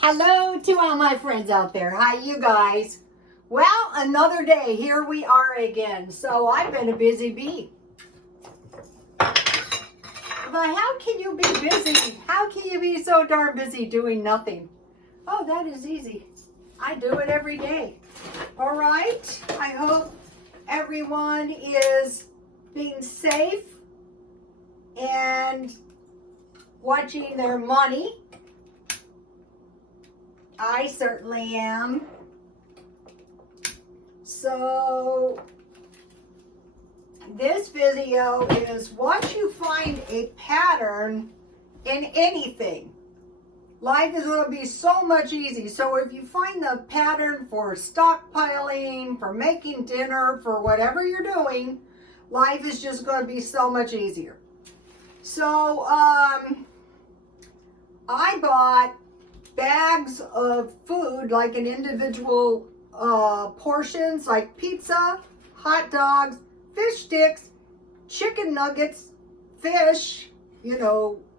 Hello to all my friends out there. Hi, you guys. Well, another day. Here we are again. So I've been a busy bee. But how can you be busy? How can you be so darn busy doing nothing? Oh, that is easy. I do it every day. All right. I hope everyone is being safe and watching their money. I certainly am. So this video is once you find a pattern in anything, life is going to be so much easier. So if you find the pattern for stockpiling, for making dinner, for whatever you're doing, life is just going to be so much easier. So I bought bags of food, like an individual portions, like pizza, hot dogs, fish sticks, chicken nuggets, fish,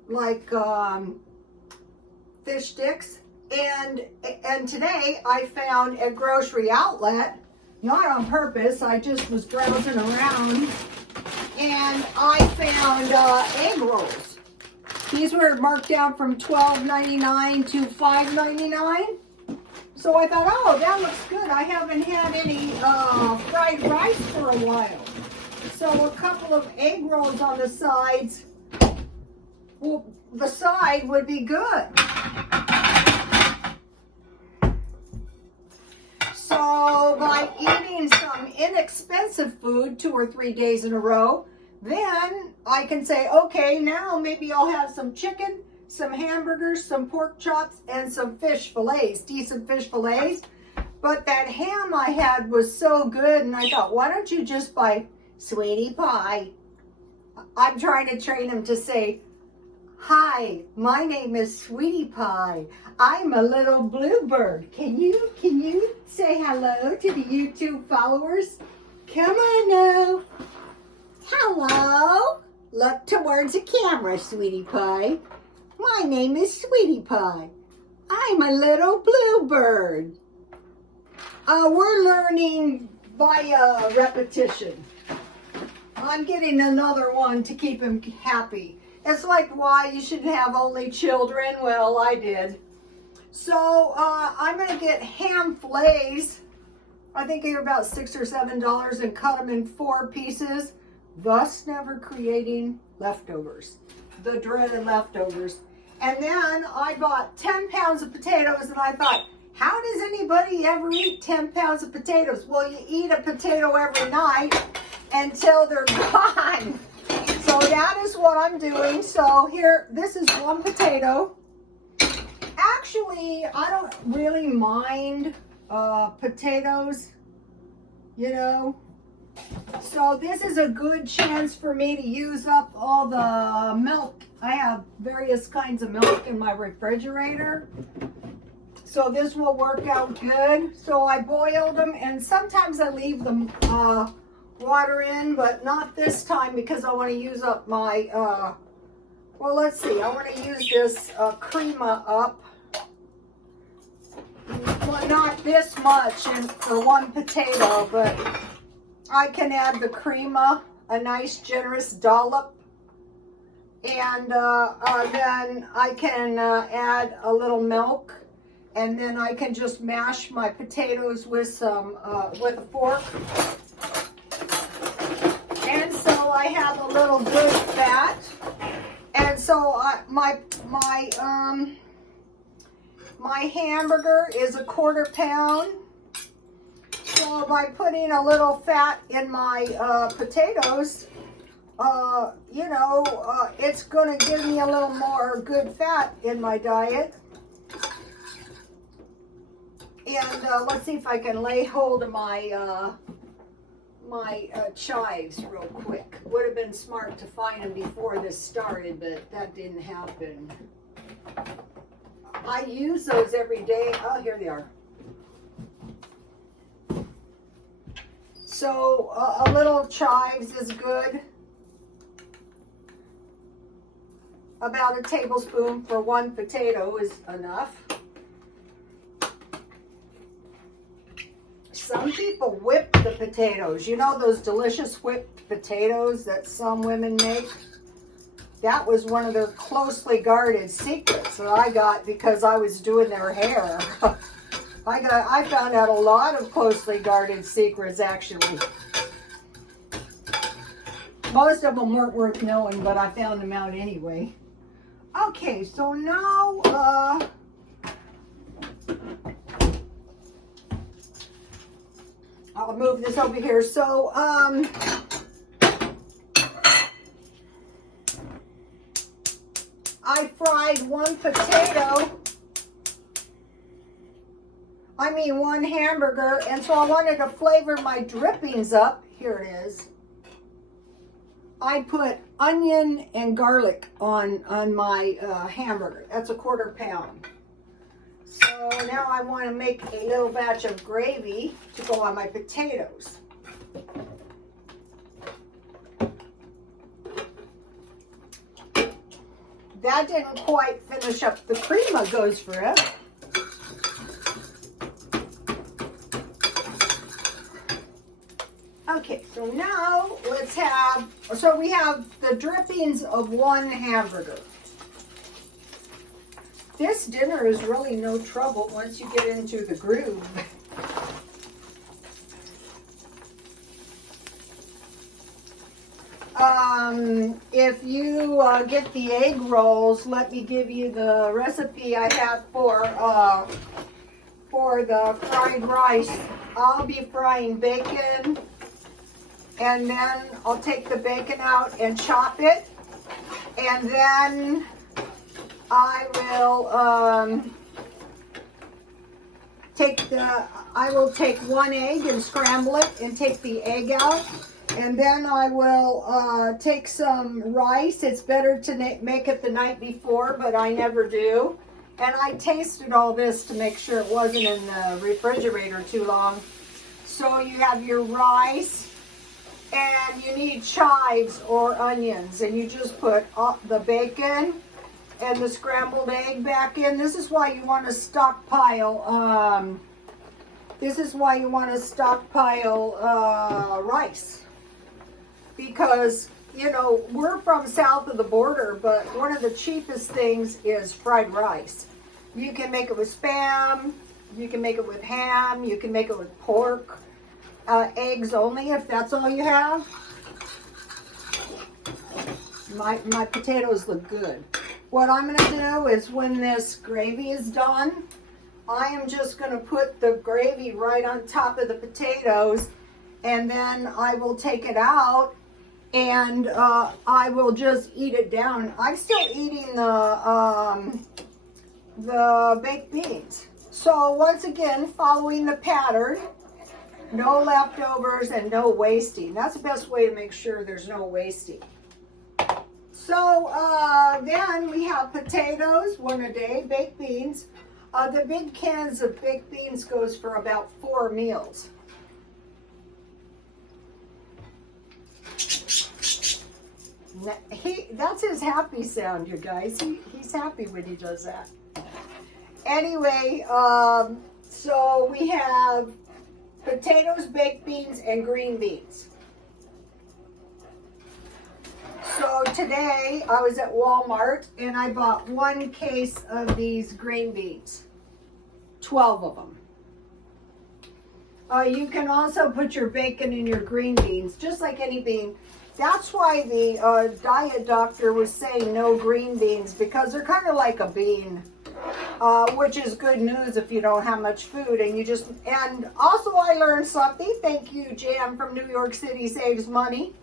like fish sticks. And today I found a grocery outlet, not on purpose, I just was browsing around, and I found egg rolls. These were marked down from $12.99 to $5.99. So I thought, oh, that looks good. I haven't had any fried rice for a while. So a couple of egg rolls on the sides, well, the side would be good. So by eating some inexpensive food 2 or 3 days in a row, then I can say, okay, now maybe I'll have some chicken, some hamburgers, some pork chops, and some fish fillets, decent fish fillets. But that ham I had was so good, and I thought, why don't you just buy Sweetie Pie? I'm trying to train him to say, hi, my name is Sweetie Pie. I'm a little bluebird. Can you say hello to the YouTube followers? Come on now. Hello. Look towards the camera, Sweetie Pie. My name is Sweetie Pie. I'm a little bluebird. We're learning by repetition. I'm getting another one to keep him happy. It's like why you should have only children. Well, I did. So I'm going to get ham fillets. I think they're about $6 or $7 and cut them in 4 pieces. Thus never creating leftovers, the dreaded leftovers. And then I bought 10 pounds of potatoes, and I thought, how does anybody ever eat 10 pounds of potatoes? Well, you eat a potato every night until they're gone. So that is what I'm doing. So here, this is 1 potato. Actually, I don't really mind potatoes, So this is a good chance for me to use up all the milk. I have various kinds of milk in my refrigerator. So this will work out good. So I boiled them, and sometimes I leave them water in, but not this time because I want to use up my, well, let's see. I want to use this crema up. Well, not this much for 1 potato, but I can add the crema, a nice generous dollop, and then I can add a little milk, and then I can just mash my potatoes with some with a fork. And so I have a little good fat, and so my hamburger is a 1/4 pound. So by putting a little fat in my potatoes, it's going to give me a little more good fat in my diet. And let's see if I can lay hold of my chives real quick. Would have been smart to find them before this started, but that didn't happen. I use those every day. Oh, here they are. So a little chives is good. About a tablespoon for 1 potato is enough. Some people whip the potatoes. You know those delicious whipped potatoes that some women make? That was one of their closely guarded secrets that I got because I was doing their hair. I found out a lot of closely guarded secrets, actually. Most of them weren't worth knowing, but I found them out anyway. Okay, so now, I'll move this over here. So, I fried one hamburger, and so I wanted to flavor my drippings up. Here it is. I put onion and garlic on my hamburger. That's a 1/4 pound. So now I want to make a little batch of gravy to go on my potatoes. That didn't quite finish up. The cream goes forever. Okay, so now we have the drippings of one hamburger. This dinner is really no trouble once you get into the groove. If you get the egg rolls, let me give you the recipe I have for the fried rice. I'll be frying bacon, and then I'll take the bacon out and chop it, and then I will take one egg and scramble it and take the egg out, and then I will take some rice. It's better to make it the night before, but I never do. And I tasted all this to make sure it wasn't in the refrigerator too long. So you have your rice, and you need chives or onions, and you just put the bacon and the scrambled egg back in. This is why you want to stockpile. Rice, because you know we're from south of the border, but one of the cheapest things is fried rice. You can make it with Spam, you can make it with ham, you can make it with pork, eggs only if that's all you have. My potatoes look good. What I'm going to do is when this gravy is done, I am just going to put the gravy right on top of the potatoes, and then I will take it out and I will just eat it down. I'm still eating the baked beans. So once again, following the pattern, no leftovers and no wasting. That's the best way to make sure there's no wasting. So then we have potatoes, 1 a day, baked beans. The big cans of baked beans goes for about 4 meals. That's his happy sound, you guys. He's happy when he does that. Anyway, so we have potatoes, baked beans, and green beans. So today I was at Walmart and I bought 1 case of these green beans, 12 of them. You can also put your bacon in your green beans, just like any bean. That's why the diet doctor was saying no green beans, because they're kind of like a bean, which is good news if you don't have much food. And also I learned something. Thank you, Jam from New York City Saves Money.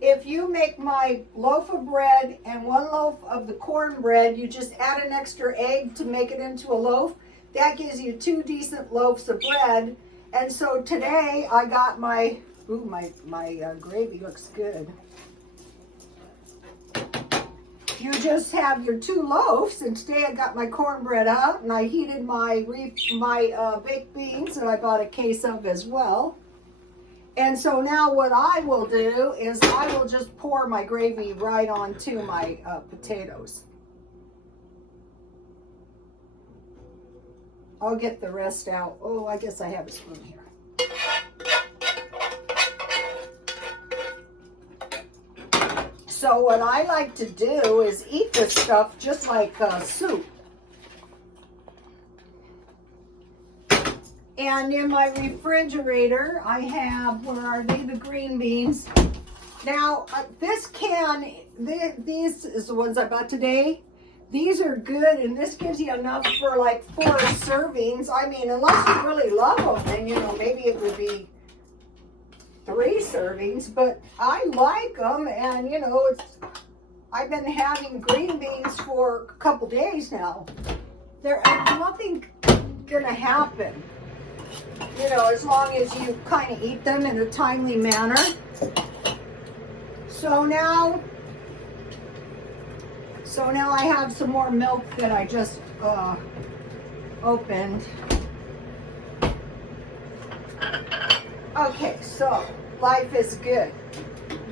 If you make my loaf of bread and 1 loaf of the cornbread, you just add an extra egg to make it into a loaf. That gives you 2 decent loaves of bread. And so today I got my gravy looks good. You just have your 2 loaves, and today I got my cornbread out, and I heated my baked beans that I bought a case of as well. And so now what I will do is I will just pour my gravy right onto my potatoes. I'll get the rest out. Oh, I guess I have a spoon here. So what I like to do is eat this stuff just like soup. And in my refrigerator, I have, where are they? The green beans. Now, this can, these is the ones I bought today. These are good, and this gives you enough for like 4 servings. I mean, unless you really love them, then, you know, maybe it would be 3 servings. But I like them, and, you know, I've been having green beans for a couple days now. There's nothing gonna happen, you know, as long as you kind of eat them in a timely manner. So now I have some more milk that I just opened. Okay, so life is good.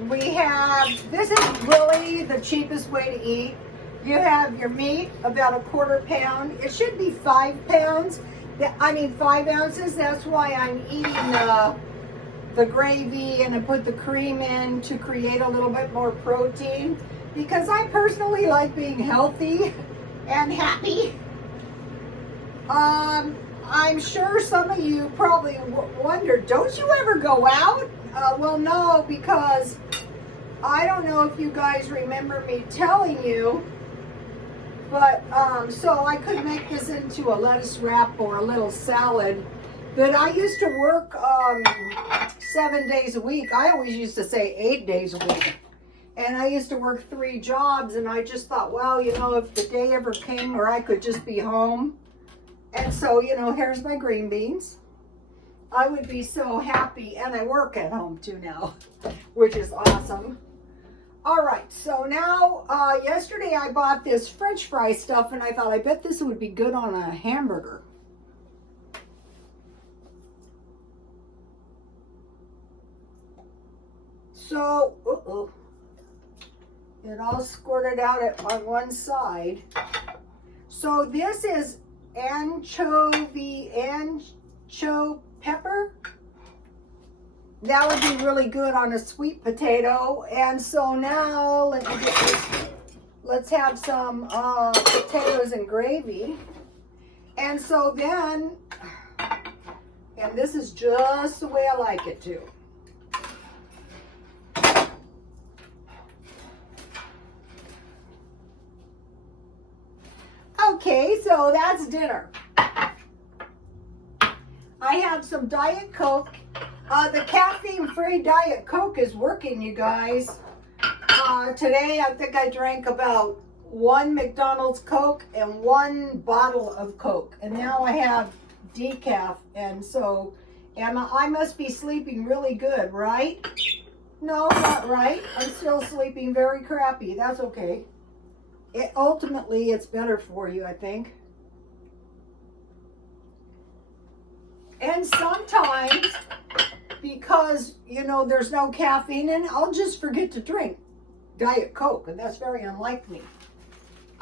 This is really the cheapest way to eat. You have your meat, about 1/4 pound. It should be 5 pounds. 5 ounces. That's why I'm eating the gravy, and I put the cream in to create a little bit more protein, because I personally like being healthy and happy. I'm sure some of you probably wonder, don't you ever go out? Well, no, because I don't know if you guys remember me telling you, but so I could make this into a lettuce wrap or a little salad. But I used to work 7 days a week. I always used to say 8 days a week. And I used to work 3 jobs, and I just thought, well, you know, if the day ever came where I could just be home. And so, you know, here's my green beans. I would be so happy. And I work at home too now, which is awesome. All right, so now, yesterday I bought this French fry stuff, and I thought, I bet this would be good on a hamburger. So, it all squirted out on one side. So this is anchovy pepper. That would be really good on a sweet potato. And so now let's have some potatoes and gravy. And so then, and this is just the way I like it too. Okay, so that's dinner. I have some Diet Coke. The caffeine-free Diet Coke is working, you guys. Today, I think I drank about 1 McDonald's Coke and 1 bottle of Coke. And now I have decaf. And so, I must be sleeping really good, right? No, not right. I'm still sleeping very crappy. That's okay. Ultimately, it's better for you, I think. And sometimes, because, you know, there's no caffeine in it, I'll just forget to drink Diet Coke, and that's very unlike me.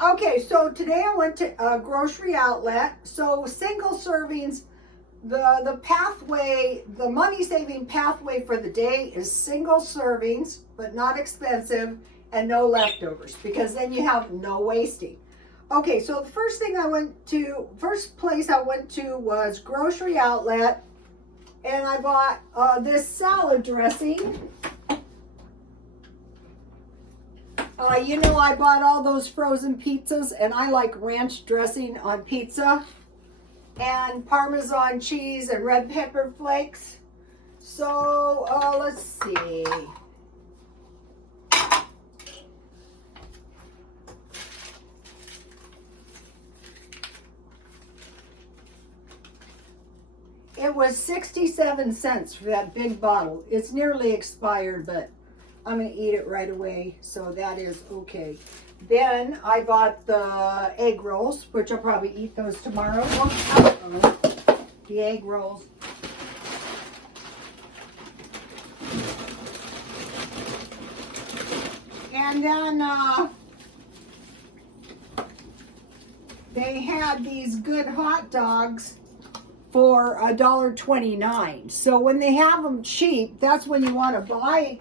Okay, so today I went to a grocery outlet. So single servings, the pathway, the money-saving pathway for the day is single servings, but not expensive, and no leftovers, because then you have no wasting. Okay, so the first place I went to was grocery outlet, and I bought this salad dressing. You know, I bought all those frozen pizzas, and I like ranch dressing on pizza, and Parmesan cheese and red pepper flakes. So let's see. It was 67 cents for that big bottle. It's nearly expired, but I'm going to eat it right away, so that is okay. Then I bought the egg rolls, which I'll probably eat those tomorrow. The egg rolls. And then they had these good hot dogs for $1.29. So when they have them cheap, that's when you want to buy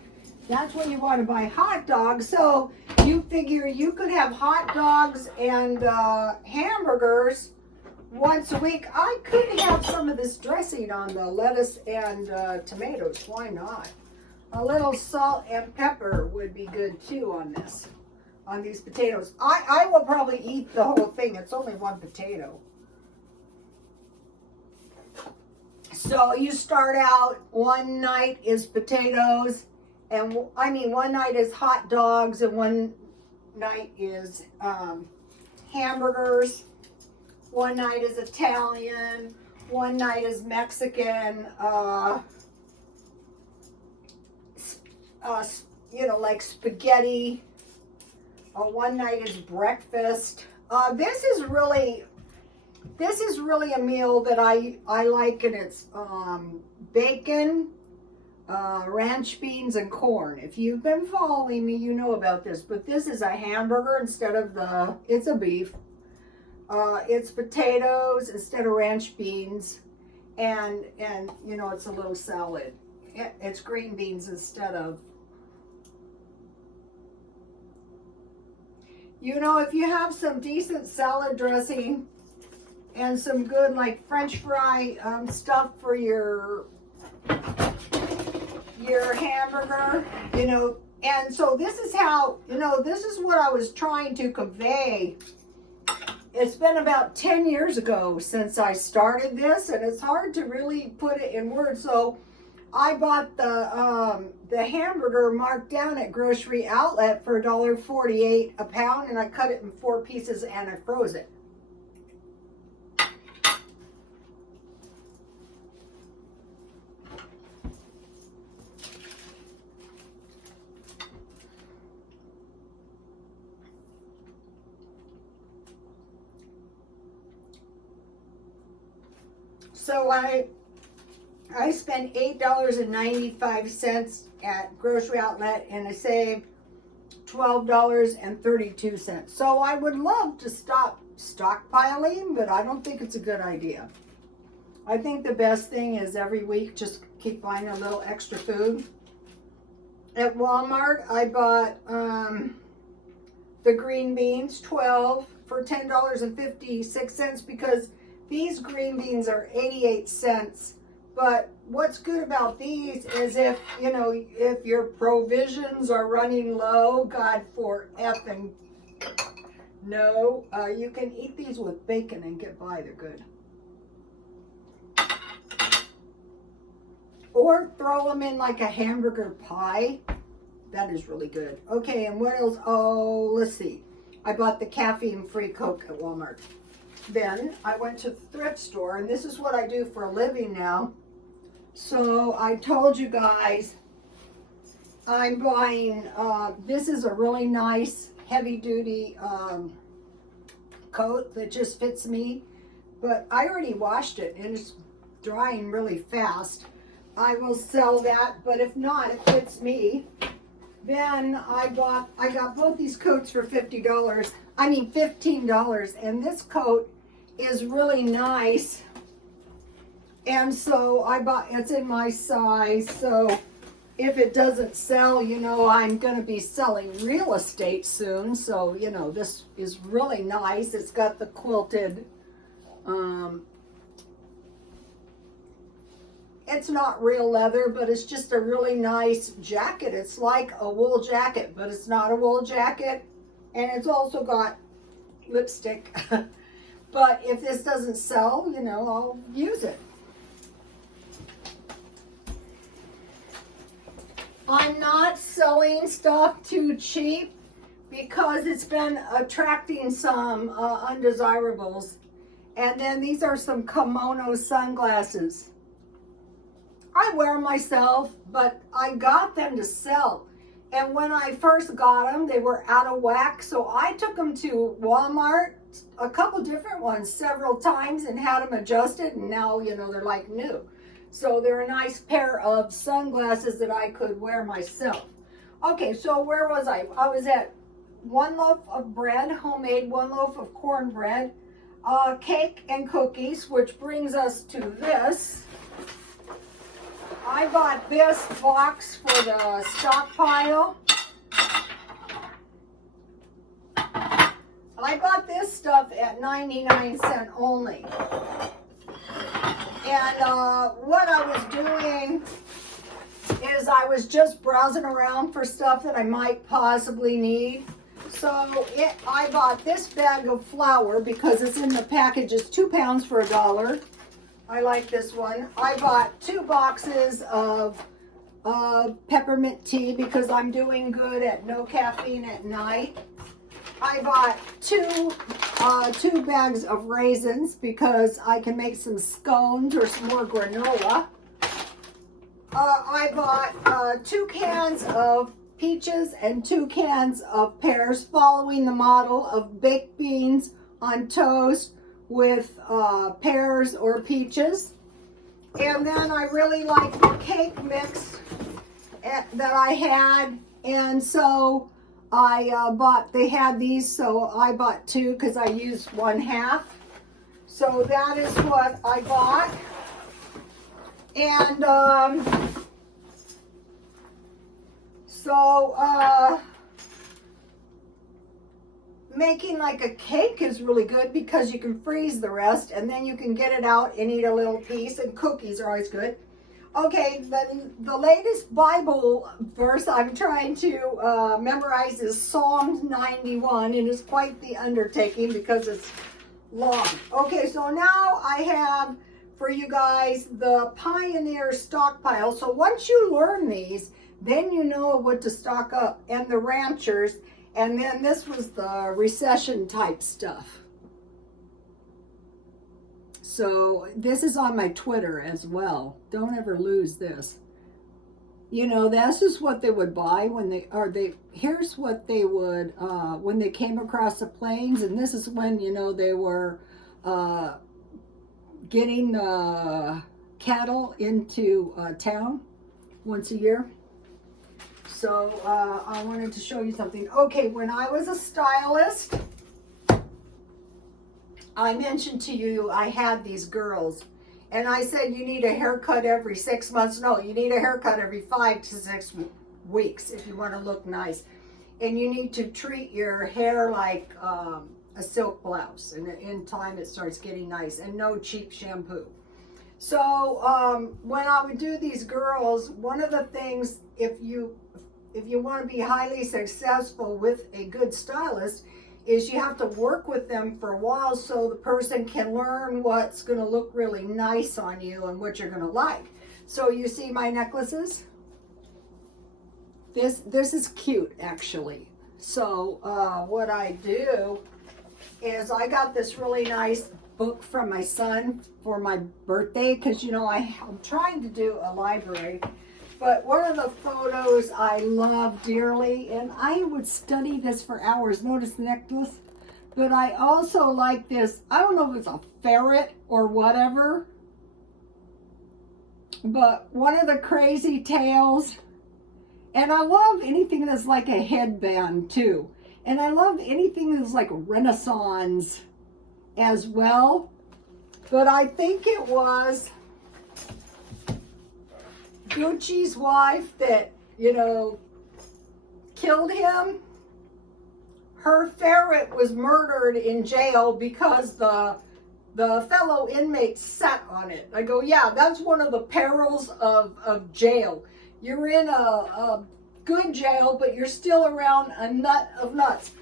That's when you want to buy hot dogs. So you figure you could have hot dogs and hamburgers once a week. I could have some of this dressing on the lettuce and tomatoes. Why not? A little salt and pepper would be good too on this, on these potatoes. I will probably eat the whole thing. It's only one potato. So you start out, one night is potatoes, and one night is hot dogs, and one night is hamburgers. One night is Italian. One night is Mexican. Like spaghetti. One night is breakfast. This is really a meal that I like, and it's bacon, ranch beans, and corn. If you've been following me, you know about this, but this is a hamburger instead of it's a beef. It's potatoes instead of ranch beans, and it's a little salad. It's green beans instead of. If you have some decent salad dressing and some good like French fry stuff for your hamburger, and so this is how, this is what I was trying to convey. It's been about 10 years ago since I started this, and it's hard to really put it in words. So I bought the hamburger marked down at Grocery Outlet for $1.48 a pound, and I cut it in 4 pieces and I froze it. So I spent $8.95 at Grocery Outlet, and I saved $12.32. So I would love to stop stockpiling, but I don't think it's a good idea. I think the best thing is every week just keep buying a little extra food. At Walmart, I bought the green beans, 12 for $10.56, because these green beans are 88 cents. But what's good about these is if your provisions are running low, God for effing no, you can eat these with bacon and get by. They're good. Or throw them in like a hamburger pie. That is really good. Okay, and what else? Oh, let's see. I bought the caffeine-free Coke at Walmart. Then I went to the thrift store, and this is what I do for a living now. So I told you guys I'm buying, this is a really nice heavy-duty coat that just fits me. But I already washed it, and it's drying really fast. I will sell that, but if not, it fits me. Then I got both these coats for $15, and this coat is really nice. And so it's in my size, so if it doesn't sell, I'm going to be selling real estate soon. So, this is really nice. It's got the quilted, it's not real leather, but it's just a really nice jacket. It's like a wool jacket, but it's not a wool jacket. And it's also got lipstick. But if this doesn't sell, I'll use it. I'm not selling stuff too cheap because it's been attracting some undesirables. And then these are some kimono sunglasses. I wear them myself, but I got them to sell. And when I first got them, they were out of whack. So I took them to Walmart, a couple different ones, several times, and had them adjusted. And now, they're like new. So they're a nice pair of sunglasses that I could wear myself. Okay, so where was I? I was at 1 loaf of bread, homemade, 1 loaf of cornbread, cake and cookies, which brings us to this. I bought this box for the stockpile. I bought this stuff at 99 cents only. And what I was doing is I was just browsing around for stuff that I might possibly need. So I bought this bag of flour because it's in the package. It's 2 pounds for $1. I like this one. I bought 2 boxes of peppermint tea because I'm doing good at no caffeine at night. I bought two bags of raisins because I can make some scones or some more granola. I bought 2 cans of peaches and 2 cans of pears, following the model of baked beans on toast with pears or peaches. And then I really like the cake mix that I had, and so they had these, so I bought 2 because I used 1/2. So that is what I bought. And making like a cake is really good because you can freeze the rest and then you can get it out and eat a little piece, and cookies are always good. Okay, the latest Bible verse I'm trying to memorize is Psalm 91, and it's quite the undertaking because it's long. Okay, so now I have for you guys the Pioneer stockpile. So once you learn these, then you know what to stock up, and the ranchers, and then this was the recession type stuff. So this is on my Twitter as well. Don't ever lose this. You know, this is what they would buy here's what they would, when they came across the plains, and this is when, you know, they were getting cattle into town once a year. So I wanted to show you something. Okay, when I was a stylist, I mentioned to you I had these girls, and I said you need a haircut every 6 months. No, you need a haircut every 5 to 6 weeks if you want to look nice. And you need to treat your hair like a silk blouse, and in time it starts getting nice, and no cheap shampoo. So when I would do these girls, one of the things, if you want to be highly successful with a good stylist, is you have to work with them for a while so the person can learn what's going to look really nice on you and what you're going to like. So you see my necklaces? This is cute, actually. So what I do is I got this really nice book from my son for my birthday, because, you know, I'm trying to do a library. But one of the photos I love dearly, and I would study this for hours. Notice the necklace. But I also like this. I don't know if it's a ferret or whatever. But one of the crazy tails. And I love anything that's like a headband too. And I love anything that's like Renaissance as well. But I think it was Gucci's wife that, you know, killed him. Her ferret was murdered in jail because the fellow inmate sat on it. I go, yeah, that's one of the perils of jail. You're in a good jail, but you're still around a nut of nuts.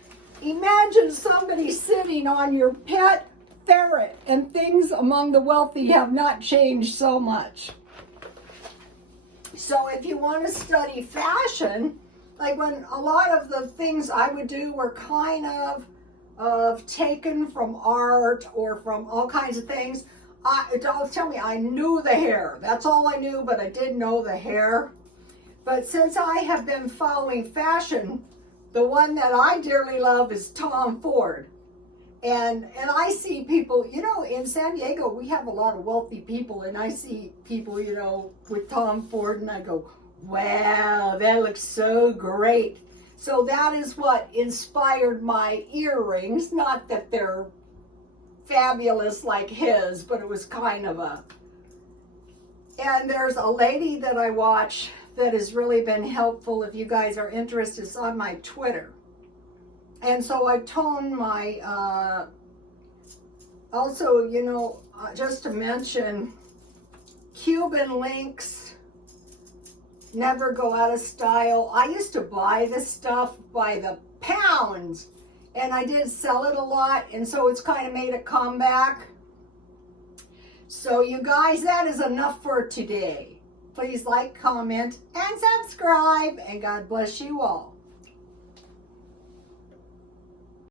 Imagine somebody sitting on your pet ferret, and things among the wealthy have not changed so much. So if you want to study fashion, like when a lot of the things I would do were kind of taken from art or from all kinds of things, don't tell me I knew the hair. That's all I knew, but I did know the hair. But since I have been following fashion, the one that I dearly love is Tom Ford. And I see people, you know, in San Diego, we have a lot of wealthy people, and I see people, you know, with Tom Ford, and I go, wow, that looks so great. So that is what inspired my earrings. Not that they're fabulous like his, but it was kind of And there's a lady that I watch that has really been helpful. If you guys are interested, it's on my Twitter. And so I toned my, also, you know, just to mention, Cuban links never go out of style. I used to buy this stuff by the pounds, and I did sell it a lot, and so it's kind of made a comeback. So you guys, that is enough for today. Please like, comment, and subscribe, and God bless you all.